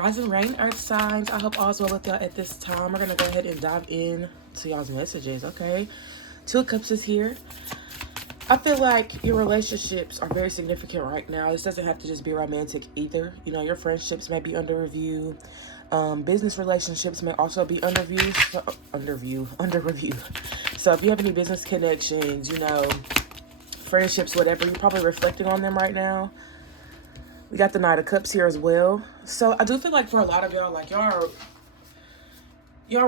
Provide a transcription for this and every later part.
Rising rain, earth signs. I hope all's well with y'all at this time. We're going to go ahead and dive in to y'all's messages, okay? Two of Cups is here. I feel like your relationships are very significant right now. This doesn't have to just be romantic either. You know, your friendships may be under review. Business relationships may also be under review. So if you have any business connections, you know, friendships, whatever, you're probably reflecting on them right now. We got the Knight of Cups here as well. So I do feel like for a lot of y'all, like y'all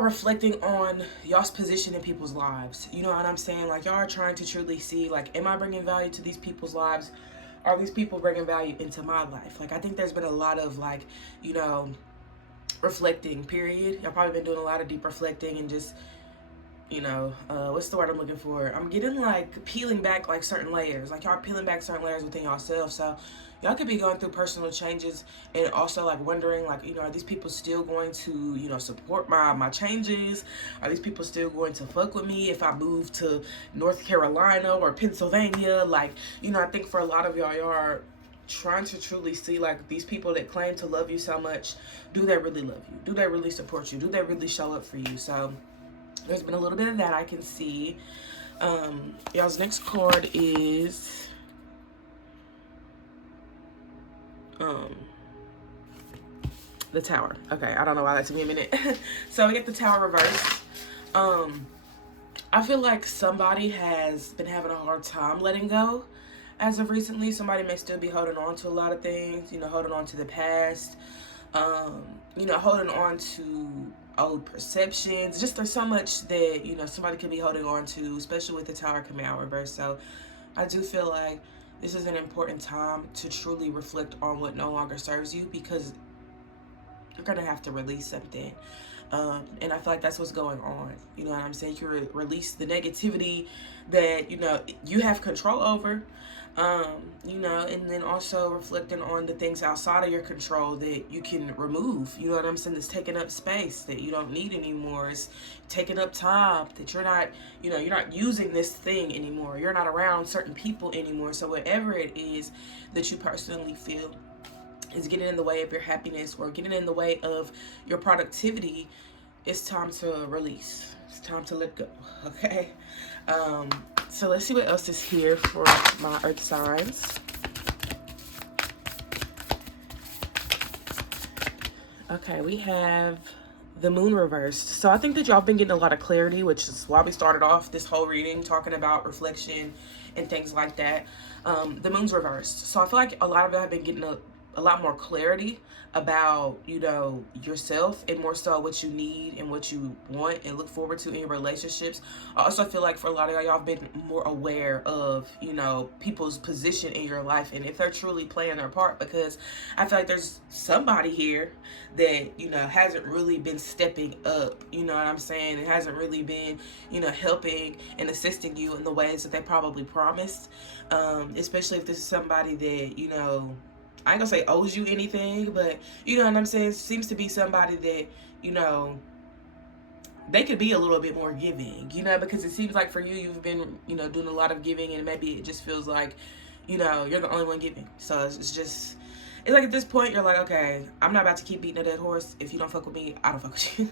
reflecting on y'all's position in people's lives. You know what I'm saying? Like y'all are trying to truly see, like, am I bringing value to these people's lives? Are these people bringing value into my life? Like, I think there's been a lot of, like, you know, reflecting, period. Y'all probably been doing a lot of deep reflecting and just, you know, what's the word I'm looking for? I'm getting, like, peeling back, like, certain layers. Like, y'all peeling back certain layers within yourself. So y'all could be going through personal changes and also, like, wondering, like, you know, are these people still going to, you know, support my changes? Are these people still going to fuck with me if I move to North Carolina or Pennsylvania? Like, you know, I think for a lot of y'all are trying to truly see, like, these people that claim to love you so much, do they really love you? Do they really support you? Do they really show up for you? So there's been a little bit of that I can see. Y'all's next card is the Tower. Okay, I don't know why that took me a minute. So we get the Tower reversed. I feel like somebody has been having a hard time letting go as of recently. Somebody may still be holding on to a lot of things, you know, holding on to the past, you know, holding on to old perceptions. Just there's so much that, you know, somebody could be holding on to, especially with the Tower coming out reverse. So I do feel like this is an important time to truly reflect on what no longer serves you, because you're gonna have to release something. And I feel like that's what's going on. You know what I'm saying? You release the negativity that, you know, you have control over. You know, and then also reflecting on the things outside of your control that you can remove. You know what I'm saying? That's taking up space that you don't need anymore. It's taking up time that you're not, you know, you're not using this thing anymore. You're not around certain people anymore. So whatever it is that you personally feel is getting in the way of your happiness or getting in the way of your productivity, it's time to release. It's time to let go. Okay. So let's see what else is here for my earth signs. Okay, we have the Moon reversed. So I think that y'all been getting a lot of clarity, which is why we started off this whole reading talking about reflection and things like that. The Moon's reversed. So I feel like a lot of y'all have been getting a lot more clarity about, you know, yourself, and more so what you need and what you want and look forward to in your relationships. I also feel like for a lot of y'all have been more aware of, you know, people's position in your life and if they're truly playing their part, because I feel like there's somebody here that, you know, hasn't really been stepping up, you know what I'm saying? It hasn't really been, you know, helping and assisting you in the ways that they probably promised, especially if this is somebody that, you know, I ain't gonna say owes you anything, but you know what I'm saying? Seems to be somebody that, you know, they could be a little bit more giving, you know, because it seems like for you, you've been, you know, doing a lot of giving, and maybe it just feels like, you know, you're the only one giving. So it's just, it's like at this point, you're like, okay, I'm not about to keep beating a dead horse. If you don't fuck with me, I don't fuck with you.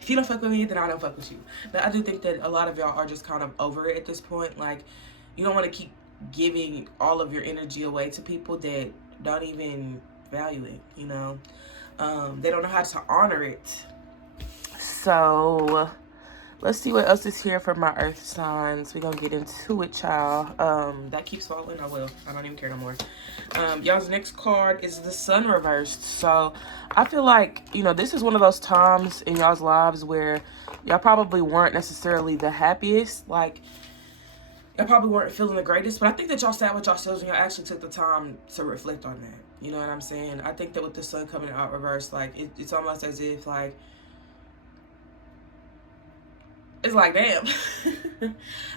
If you don't fuck with me, then I don't fuck with you. But I do think that a lot of y'all are just kind of over it at this point. Like, you don't want to keep giving all of your energy away to people that don't even value it, you know. They don't know how to honor it. So let's see what else is here for my earth signs. We're gonna get into it, child. That keeps falling. I will. I don't even care no more. Y'all's next card is the Sun reversed. So I feel like, you know, this is one of those times in y'all's lives where y'all probably weren't necessarily the happiest. Like, y'all probably weren't feeling the greatest, but I think that y'all sat with yourselves and y'all actually took the time to reflect on that. You know what I'm saying? I think that with the Sun coming out reversed, like, it's almost as if, like, it's like, damn.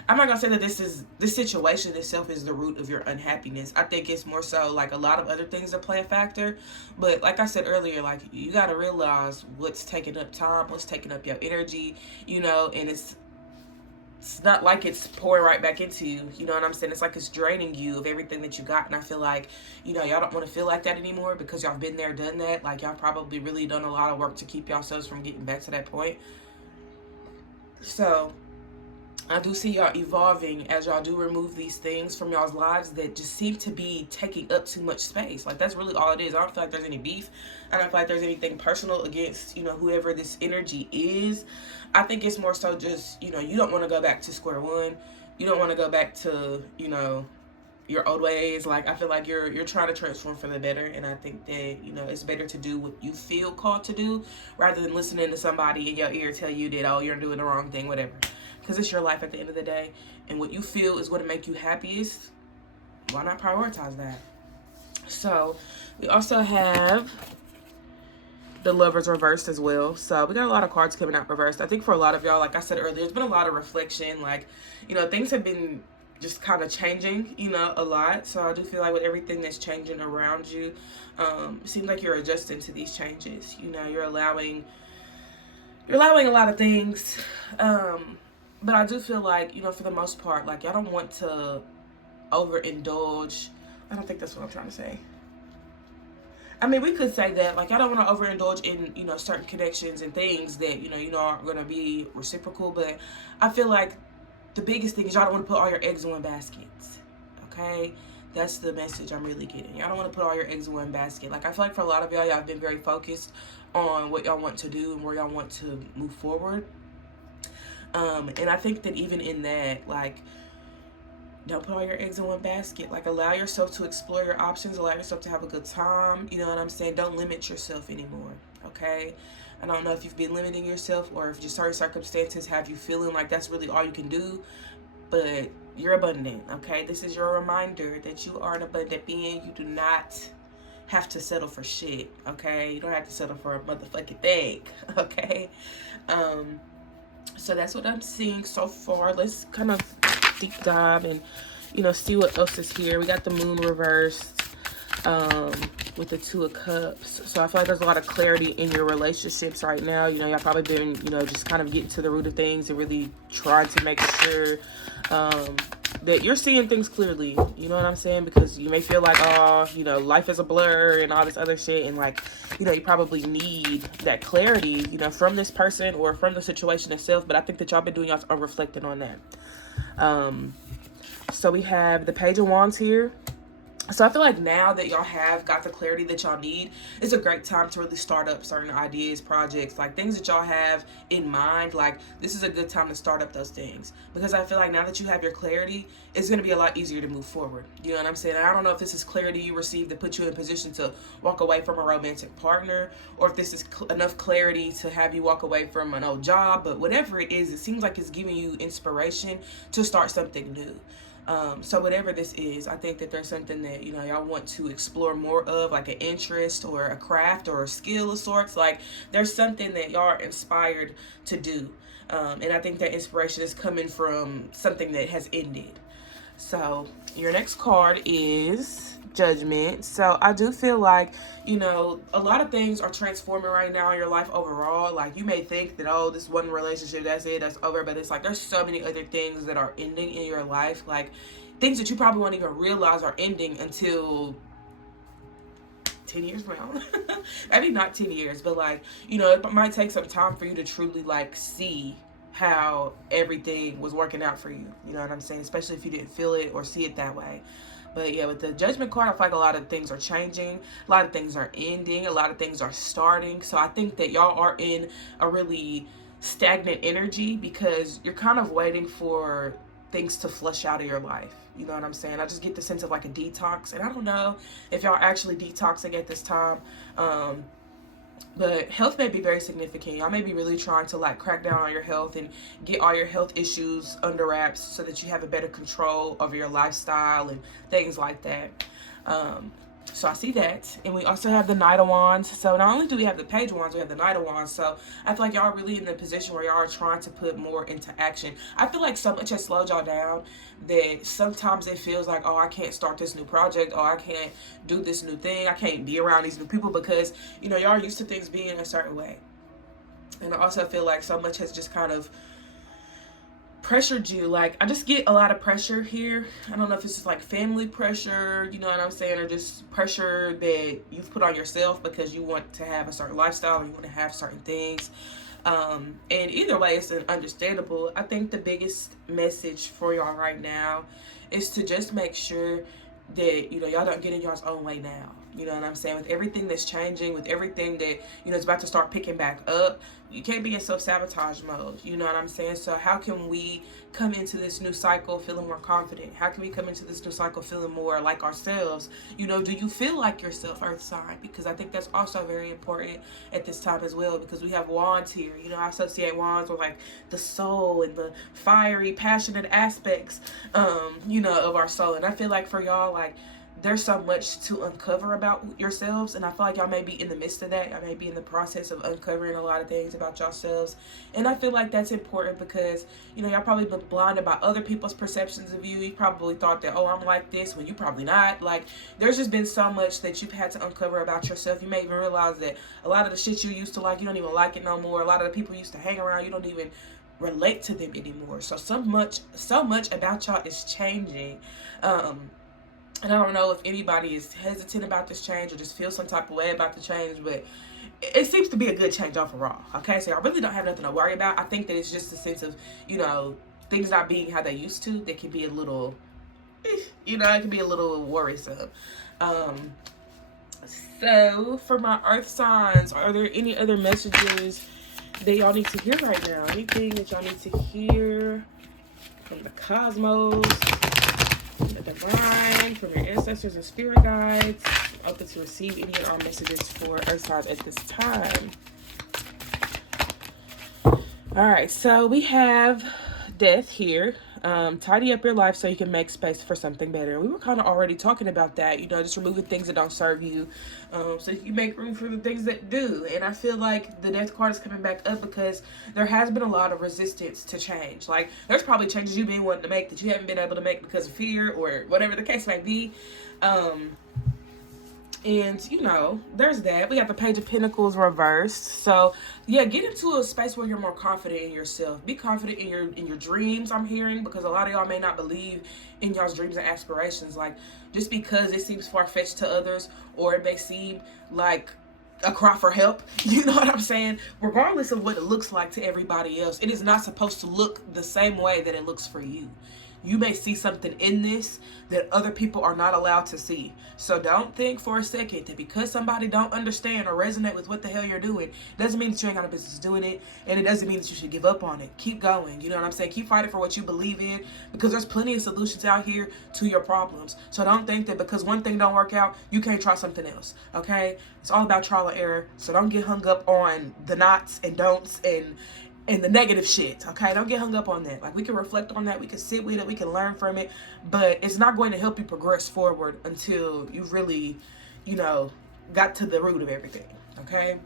I'm not gonna say that this situation itself is the root of your unhappiness. I think it's more so like a lot of other things that play a factor. But like I said earlier, like, you gotta realize what's taking up time, what's taking up your energy, you know, and it's it's not like it's pouring right back into you. You know what I'm saying? It's like it's draining you of everything that you got. And I feel like, you know, y'all don't want to feel like that anymore because y'all been there, done that. Like, y'all probably really done a lot of work to keep yourselves from getting back to that point. So I do see y'all evolving as y'all do remove these things from y'all's lives that just seem to be taking up too much space. Like, that's really all it is. I don't feel like there's any beef. I don't feel like there's anything personal against, you know, whoever this energy is. I think it's more so just, you know, you don't want to go back to square one. You don't want to go back to, you know, your old ways. Like, I feel like you're trying to transform for the better, and I think that, you know, it's better to do what you feel called to do rather than listening to somebody in your ear tell you that, oh, you're doing the wrong thing, whatever. Because it's your life at the end of the day, and what you feel is going to make you happiest. Why not prioritize that? So we also have the Lovers reversed as well. So we got a lot of cards coming out reversed. I think for a lot of y'all, like I said earlier, there's been a lot of reflection. Like, you know, things have been just kind of changing, you know, a lot. So I do feel like with everything that's changing around you, it seems like you're adjusting to these changes. You know, you're allowing a lot of things. But I do feel like, you know, for the most part, like, y'all don't want to overindulge. I don't think that's what I'm trying to say. I mean, we could say that, like, y'all don't want to overindulge in, you know, certain connections and things that, you know, aren't going to be reciprocal. But I feel like the biggest thing is y'all don't want to put all your eggs in one basket. Okay? That's the message I'm really getting. Y'all don't want to put all your eggs in one basket. Like, I feel like for a lot of y'all have been very focused on what y'all want to do and where y'all want to move forward. And I think that even in that, like, don't put all your eggs in one basket. Like, allow yourself to explore your options. Allow yourself to have a good time. You know what I'm saying? Don't limit yourself anymore, okay? I don't know if you've been limiting yourself or if just certain circumstances have you feeling like that's really all you can do. But you're abundant, okay? This is your reminder that you are an abundant being. You do not have to settle for shit, okay? You don't have to settle for a motherfucking thing, okay? So that's what I'm seeing so far. Let's kind of deep dive and, you know, see what else is here. We got the Moon reversed with the Two of Cups. So I feel like there's a lot of clarity in your relationships right now. You know, y'all probably been, you know, just kind of getting to the root of things and really trying to make sure that you're seeing things clearly. You know what I'm saying? Because you may feel like, oh, you know, life is a blur and all this other shit. And, like, you know, you probably need that clarity, you know, from this person or from the situation itself. But I think that y'all been doing y'all are reflecting on that. So we have the Page of Wands here. So I feel like now that y'all have got the clarity that y'all need, it's a great time to really start up certain ideas, projects, like things that y'all have in mind. Like, this is a good time to start up those things, because I feel like now that you have your clarity, it's going to be a lot easier to move forward. You know what I'm saying? And I don't know if this is clarity you received that put you in a position to walk away from a romantic partner, or if this is enough clarity to have you walk away from an old job. But whatever it is, it seems like it's giving you inspiration to start something new. So whatever this is, I think that there's something that, you know, y'all want to explore more of, like an interest or a craft or a skill of sorts. Like, there's something that y'all are inspired to do. And I think that inspiration is coming from something that has ended. So your next card is Judgment. So I do feel like, you know, a lot of things are transforming right now in your life overall. Like, you may think that, oh, this one relationship, that's it, that's over. But it's like there's so many other things that are ending in your life. Like, things that you probably won't even realize are ending until 10 years from now. Maybe not 10 years, but, like, you know, it might take some time for you to truly, like, see how everything was working out for you. You know what I'm saying? Especially if you didn't feel it or see it that way. But yeah, with the Judgment card, I feel like a lot of things are changing. A lot of things are ending. A lot of things are starting. So I think that y'all are in a really stagnant energy because you're kind of waiting for things to flush out of your life. You know what I'm saying? I just get the sense of like a detox. And I don't know if y'all are actually detoxing at this time. But health may be very significant. Y'all may be really trying to, like, crack down on your health and get all your health issues under wraps so that you have a better control over your lifestyle and things like that. So I see that. And we also have the Knight of Wands. So not only do we have the Page of Wands, we have the Knight of Wands. So I feel like y'all are really in the position where y'all are trying to put more into action. I feel like so much has slowed y'all down that sometimes it feels like, oh, I can't start this new project. Oh, I can't do this new thing. I can't be around these new people because, you know, y'all are used to things being a certain way. And I also feel like so much has just kind of pressured you. Like, I just get a lot of pressure here. I don't know if it's just like family pressure, you know what I'm saying, or just pressure that you've put on yourself because you want to have a certain lifestyle or you want to have certain things. And either way, it's understandable. I think the biggest message for y'all right now is to just make sure that, you know, y'all don't get in y'all's own way now. You know what I'm saying? With everything that's changing, with everything that, you know, is about to start picking back up, you can't be in self-sabotage mode. You know what I'm saying? So how can we come into this new cycle feeling more confident? How can we come into this new cycle feeling more like ourselves? You know, do you feel like yourself, Earth sign? Because I think that's also very important at this time as well, because we have wands here. You know, I associate wands with like the soul and the fiery, passionate aspects, you know, of our soul. And I feel like for y'all, like, there's so much to uncover about yourselves, and I feel like y'all may be in the midst of that. Y'all may be in the process of uncovering a lot of things about yourselves, and I feel like that's important because, you know, y'all probably been blinded by other people's perceptions of you. You probably thought that, oh, I'm like this, when you probably not. Like, there's just been so much that you've had to uncover about yourself. You may even realize that a lot of the shit you used to like, you don't even like it no more. A lot of the people you used to hang around, you don't even relate to them anymore. So much about y'all is changing. And I don't know if anybody is hesitant about this change or just feels some type of way about the change, but it seems to be a good change overall. Okay, so I really don't have nothing to worry about. I think that it's just a sense of, you know, things not being how they used to. They can be a little, you know, it can be a little worrisome. So for my Earth signs, are there any other messages that y'all need to hear right now? Anything that y'all need to hear from the cosmos, from the divine, from your ancestors and spirit guides? Open to receive any of our messages for Earth signs at this time. All right, so we have death here. Tidy up your life so you can make space for something better. We were kind of already talking about that, you know, just removing things that don't serve you, so you make room for the things that do. And I feel like the death card is coming back up because there has been a lot of resistance to change. Like, there's probably changes you've been wanting to make that you haven't been able to make because of fear or whatever the case may be. And, you know, there's that. We got the Page of Pentacles reversed. So, yeah, get into a space where you're more confident in yourself. Be confident in your dreams, I'm hearing, because a lot of y'all may not believe in y'all's dreams and aspirations. Like, just because it seems far-fetched to others, or it may seem like a cry for help, you know what I'm saying? Regardless of what it looks like to everybody else, it is not supposed to look the same way that it looks for you. You may see something in this that other people are not allowed to see. So don't think for a second that because somebody don't understand or resonate with what the hell you're doing, doesn't mean that you ain't got no business doing it, and it doesn't mean that you should give up on it. Keep going, you know what I'm saying? Keep fighting for what you believe in, because there's plenty of solutions out here to your problems. So don't think that because one thing don't work out, you can't try something else, okay? It's all about trial and error, so don't get hung up on the nots and don'ts and the negative shit, okay? Don't get hung up on that. Like, we can reflect on that, we can sit with it, we can learn from it, but it's not going to help you progress forward until you really, you know, got to the root of everything, okay?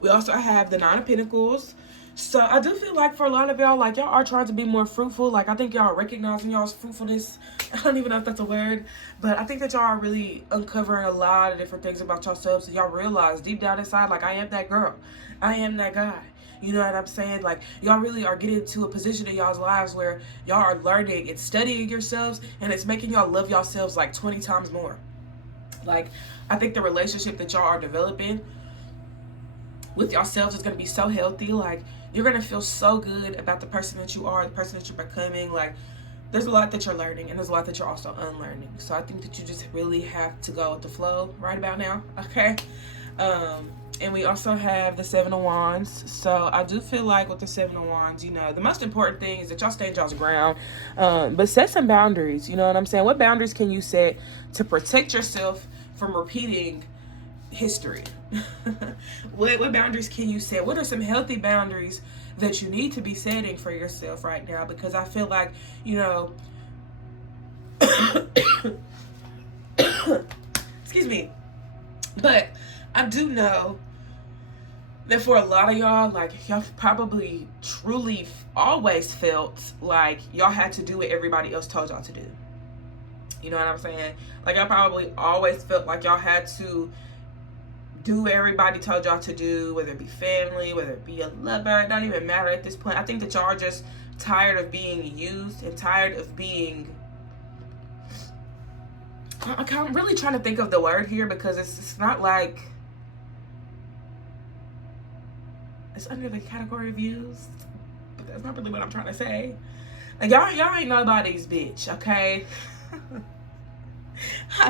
We also have the Nine of Pentacles. So I do feel like for a lot of y'all, like, y'all are trying to be more fruitful. Like, I think y'all are recognizing y'all's fruitfulness. I don't even know if that's a word, but I think that y'all are really uncovering a lot of different things about yourselves, and y'all realize deep down inside, like, I am that girl, I am that guy. You know what I'm saying? Like, y'all really are getting to a position in y'all's lives where y'all are learning and studying yourselves, and it's making y'all love yourselves like 20 times more. Like, I think the relationship that y'all are developing with yourselves is going to be so healthy. Like, you're going to feel so good about the person that you are, the person that you're becoming. Like, there's a lot that you're learning, and there's a lot that you're also unlearning. So I think that you just really have to go with the flow right about now, okay? And we also have the Seven of Wands. So I do feel like with the Seven of Wands, you know, the most important thing is that y'all stand y'all's ground. But set some boundaries, you know what I'm saying? What boundaries can you set to protect yourself from repeating history? What boundaries can you set? What are some healthy boundaries that you need to be setting for yourself right now? Because I feel like, you know, excuse me, but I do know that for a lot of y'all, like, y'all probably truly always felt like y'all had to do what everybody else told y'all to do. You know what I'm saying? Like, y'all probably always felt like y'all had to do what everybody told y'all to do, whether it be family, whether it be a lover. It don't even matter at this point. I think that y'all are just tired of being used and tired of being, I'm really trying to think of the word here because it's not like, it's under the category of used, but that's not really what I'm trying to say. Like, y'all ain't nobody's bitch, okay?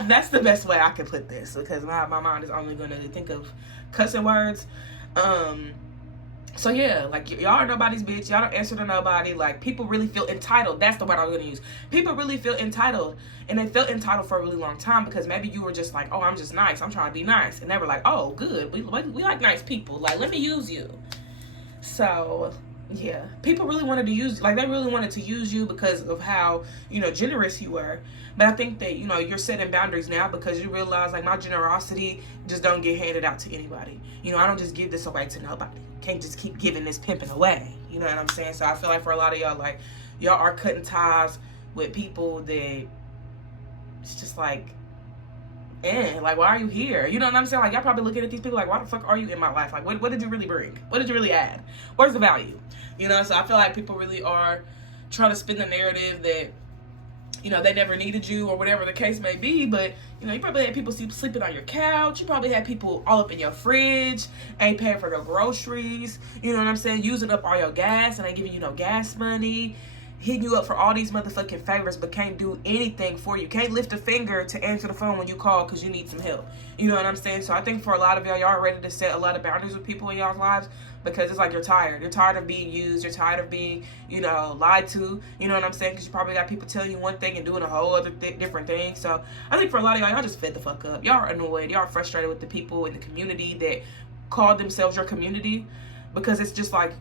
That's the best way I can put this, because my mind is only going to think of cussing words. So yeah, like, y'all are nobody's bitch. Y'all don't answer to nobody. Like, people really feel entitled. That's the word I'm going to use. People really feel entitled, and they felt entitled for a really long time because maybe you were just like, oh, I'm just nice. I'm trying to be nice. And they were like, oh, good. We like nice people. Like, let me use you. So yeah, people really wanted to use, like, they really wanted to use you because of how, you know, generous you were. But I think that, you know, you're setting boundaries now because you realize, like, my generosity just don't get handed out to anybody. You know, I don't just give this away to nobody. Can't just keep giving this pimping away. You know what I'm saying? So I feel like for a lot of y'all, like, y'all are cutting ties with people that it's just like, like, why are you here? You know what I'm saying? Like, y'all probably looking at these people like, why the fuck are you in my life? Like, what did you really bring? What did you really add? Where's the value? You know, so I feel like people really are trying to spin the narrative that, you know, they never needed you or whatever the case may be. But, you know, you probably had people sleeping on your couch. You probably had people all up in your fridge, ain't paying for your groceries. You know what I'm saying? Using up all your gas and ain't giving you no gas money. Hitting you up for all these motherfucking favors but can't do anything for you. Can't lift a finger to answer the phone when you call because you need some help. You know what I'm saying? So I think for a lot of y'all are ready to set a lot of boundaries with people in y'all's lives because it's like you're tired. You're tired of being used. You're tired of being, you know, lied to. You know what I'm saying? Because you probably got people telling you one thing and doing a whole other different thing. So I think for a lot of y'all just fed the fuck up. Y'all are annoyed. Y'all are frustrated with the people in the community that call themselves your community because it's just like,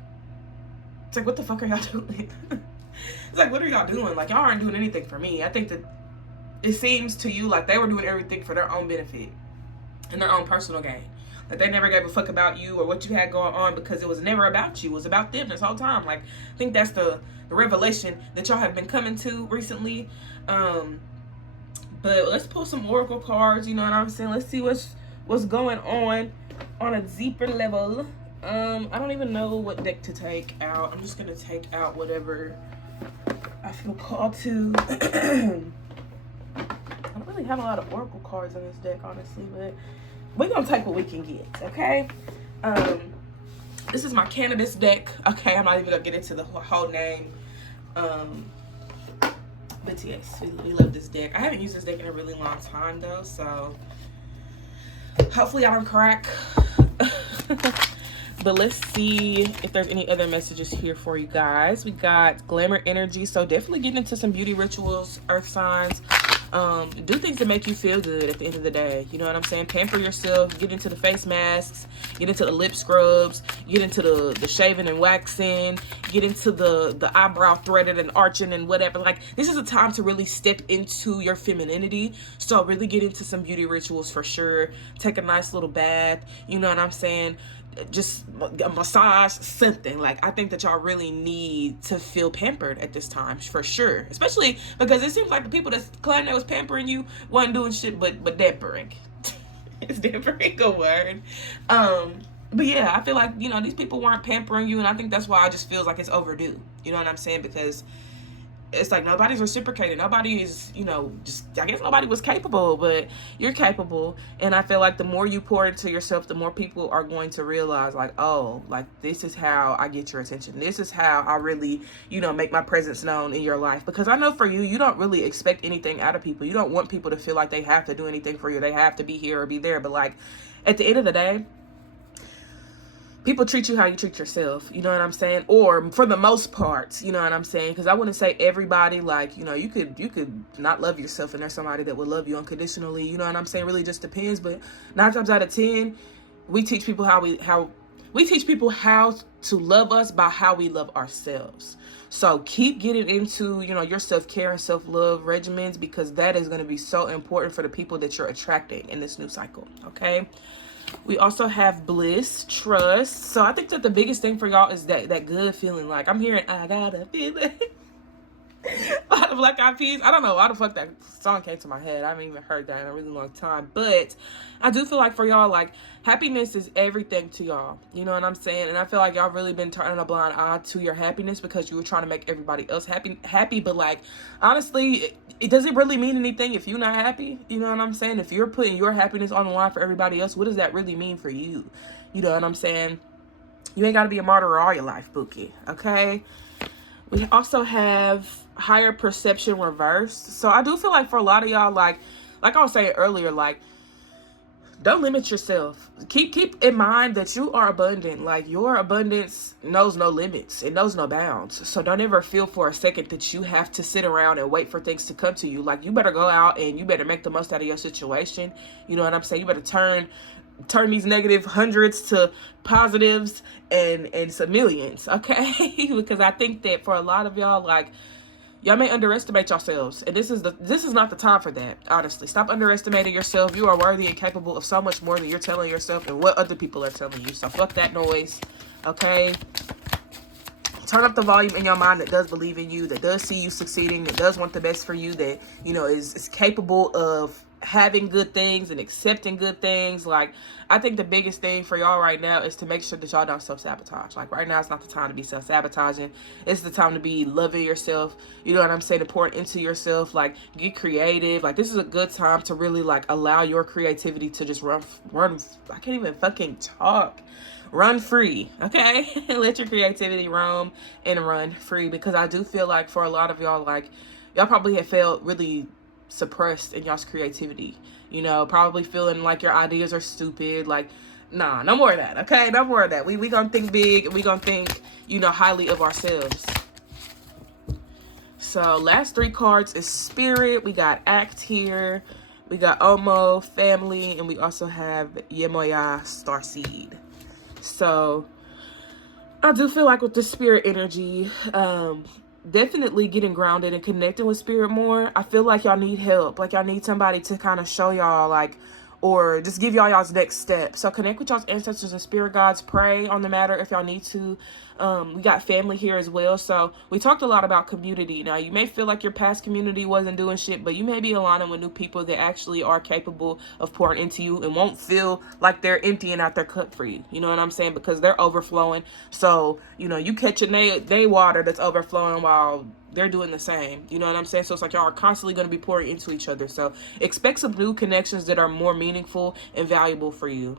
it's like, what the fuck are y'all doing? It's like, what are y'all doing? Like, y'all aren't doing anything for me. I think that it seems to you like they were doing everything for their own benefit and their own personal gain. Like, they never gave a fuck about you or what you had going on because it was never about you. It was about them this whole time. Like, I think that's the revelation that y'all have been coming to recently. But let's pull some oracle cards. You know what I'm saying? Let's see what's going on a deeper level. I don't even know what deck to take out. I'm just gonna take out whatever I feel called to. I don't really have a lot of oracle cards in this deck, honestly, but we're gonna take what we can get, okay? This is my cannabis deck. Okay, I'm not even gonna get into the whole name. But yes, we love this deck. I haven't used this deck in a really long time though, so hopefully I don't crack. But let's see if there's any other messages here for you guys. We got glamour energy. So definitely get into some beauty rituals, earth signs. Do things that make you feel good at the end of the day. You know what I'm saying? Pamper yourself. Get into the face masks. Get into the lip scrubs. Get into the shaving and waxing. Get into the eyebrow threaded and arching and whatever. Like, this is a time to really step into your femininity. So really get into some beauty rituals for sure. Take a nice little bath. You know what I'm saying? Just a massage, something. Like, I think that y'all really need to feel pampered at this time for sure, especially because it seems like the people that claim they was pampering you wasn't doing shit but dampering. Is dampering a word? But yeah, I feel like, you know, these people weren't pampering you, and I think that's why I just feels like it's overdue. You know what I'm saying? Because it's like nobody's reciprocated. Nobody is, you know, just, I guess nobody was capable, but you're capable. And I feel like the more you pour into yourself, the more people are going to realize, like, oh, like, this is how I get your attention. This is how I really, you know, make my presence known in your life. Because I know for you, you don't really expect anything out of people. You don't want people to feel like they have to do anything for you. They have to be here or be there. But like, at the end of the day, people treat you how you treat yourself, you know what I'm saying? Or for the most part, you know what I'm saying? Because I wouldn't say everybody, like, you know, you could not love yourself and there's somebody that would love you unconditionally, you know what I'm saying? Really just depends. But 9 times out of 10, we teach people how to love us by how we love ourselves. So keep getting into, you know, your self-care and self-love regimens, because that is going to be so important for the people that you're attracting in this new cycle, okay? We also have bliss, trust. So I think that the biggest thing for y'all is that good feeling. Like, I'm hearing, I got a feeling. I Black Eyed Peas. I don't know why the fuck that song came to my head. I haven't even heard that in a really long time. But I do feel like for y'all, like, happiness is everything to y'all. You know what I'm saying? And I feel like y'all really been turning a blind eye to your happiness because you were trying to make everybody else happy. But, like, honestly, it doesn't really mean anything if you're not happy. You know what I'm saying? If you're putting your happiness on the line for everybody else, what does that really mean for you? You know what I'm saying? You ain't got to be a martyr all your life, Bookie. Okay? We also have higher perception reversed. So I do feel like for a lot of y'all, like I was saying earlier, like, don't limit yourself. Keep in mind that you are abundant. Like, your abundance knows no limits. It knows no bounds. So don't ever feel for a second that you have to sit around and wait for things to come to you. Like, you better go out and you better make the most out of your situation. You know what I'm saying? You better turn these negative hundreds to positives and some millions, okay? Because I think that for a lot of y'all, like, y'all may underestimate yourselves, and this is not the time for that. Honestly, stop underestimating yourself. You are worthy and capable of so much more than you're telling yourself and what other people are telling you. So fuck that noise, okay? Turn up the volume in your mind that does believe in you, that does see you succeeding, that does want the best for you, that, you know, is capable of having good things and accepting good things. Like, I think the biggest thing for y'all right now is to make sure that y'all don't self-sabotage. Like, right now it's not the time to be self-sabotaging. It's the time to be loving yourself, you know what I'm saying, to pour into yourself. Like, get creative. Like, this is a good time to really, like, allow your creativity to just run I can't even fucking talk. Run free, okay? Let your creativity roam and run free, because I do feel like for a lot of y'all, like, y'all probably have felt really suppressed in y'all's creativity, you know, probably feeling like your ideas are stupid. Like, nah, no more of that, okay? No more of that. We gonna think big, and we gonna think, you know, highly of ourselves. So last 3 cards is Spirit. We got Act here, we got Omo, Family, and we also have Yemoya, Starseed. So I do feel like with the Spirit energy, definitely getting grounded and connecting with Spirit more. I feel like y'all need help. Like, y'all need somebody to kind of show y'all, like, or just give y'all's next step. So connect with y'all's ancestors and spirit guides. Pray on the matter if y'all need to. We got family here as well. So we talked a lot about community. Now, you may feel like your past community wasn't doing shit, but you may be aligning with new people that actually are capable of pouring into you and won't feel like they're emptying out their cup for you. You know what I'm saying? Because they're overflowing. So, you know, you catching they water that's overflowing while they're doing the same. You know what I'm saying? So it's like y'all are constantly going to be pouring into each other. So expect some new connections that are more meaningful and valuable for you.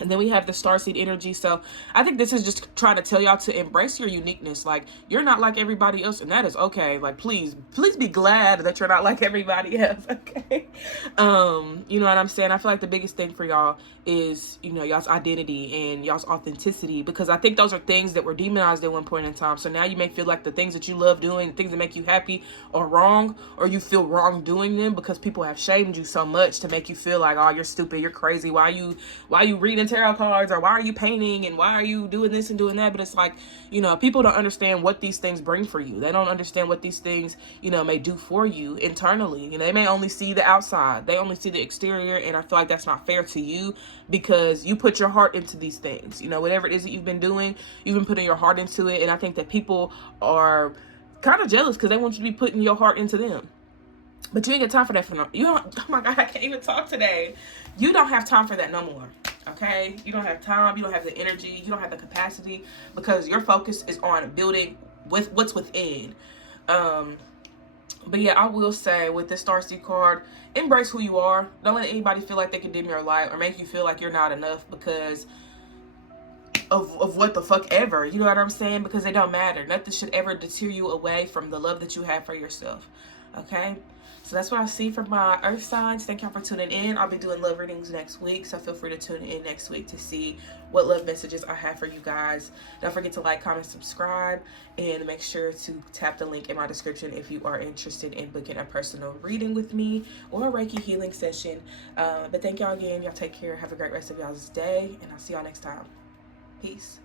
And then we have the Starseed energy. So I think this is just trying to tell y'all to embrace your uniqueness. Like, you're not like everybody else, and that is okay. Like, please be glad that you're not like everybody else, okay? You know what I'm saying? I feel like the biggest thing for y'all is, you know, y'all's identity and y'all's authenticity, because I think those are things that were demonized at one point in time. So now you may feel like the things that you love doing, the things that make you happy, are wrong, or you feel wrong doing them because people have shamed you so much to make you feel like, oh, you're stupid, you're crazy, why you reading tarot cards, or why are you painting, and why are you doing this and doing that? But it's like, you know, people don't understand what these things bring for you. They don't understand what these things, you know, may do for you internally. You know, they may only see the outside, they only see the exterior, and I feel like that's not fair to you, because you put your heart into these things. You know, whatever it is that you've been doing, you've been putting your heart into it. And I think that people are kind of jealous because they want you to be putting your heart into them. But you ain't got time for that you don't. Oh my God, I can't even talk today. You don't have time for that no more. Okay? You don't have time, you don't have the energy, you don't have the capacity, because your focus is on building with what's within. But yeah, I will say with this Starseed card, embrace who you are. Don't let anybody feel like they can dim your light or make you feel like you're not enough because of what the fuck ever. You know what I'm saying? Because it don't matter. Nothing should ever deter you away from the love that you have for yourself. Okay? So that's what I see from my earth signs. Thank y'all for tuning in. I'll be doing love readings next week, so feel free to tune in next week to see what love messages I have for you guys. Don't forget to like, comment, subscribe, and make sure to tap the link in my description if you are interested in booking a personal reading with me or a Reiki healing session. But thank y'all again. Y'all take care. Have a great rest of y'all's day, and I'll see y'all next time. Peace.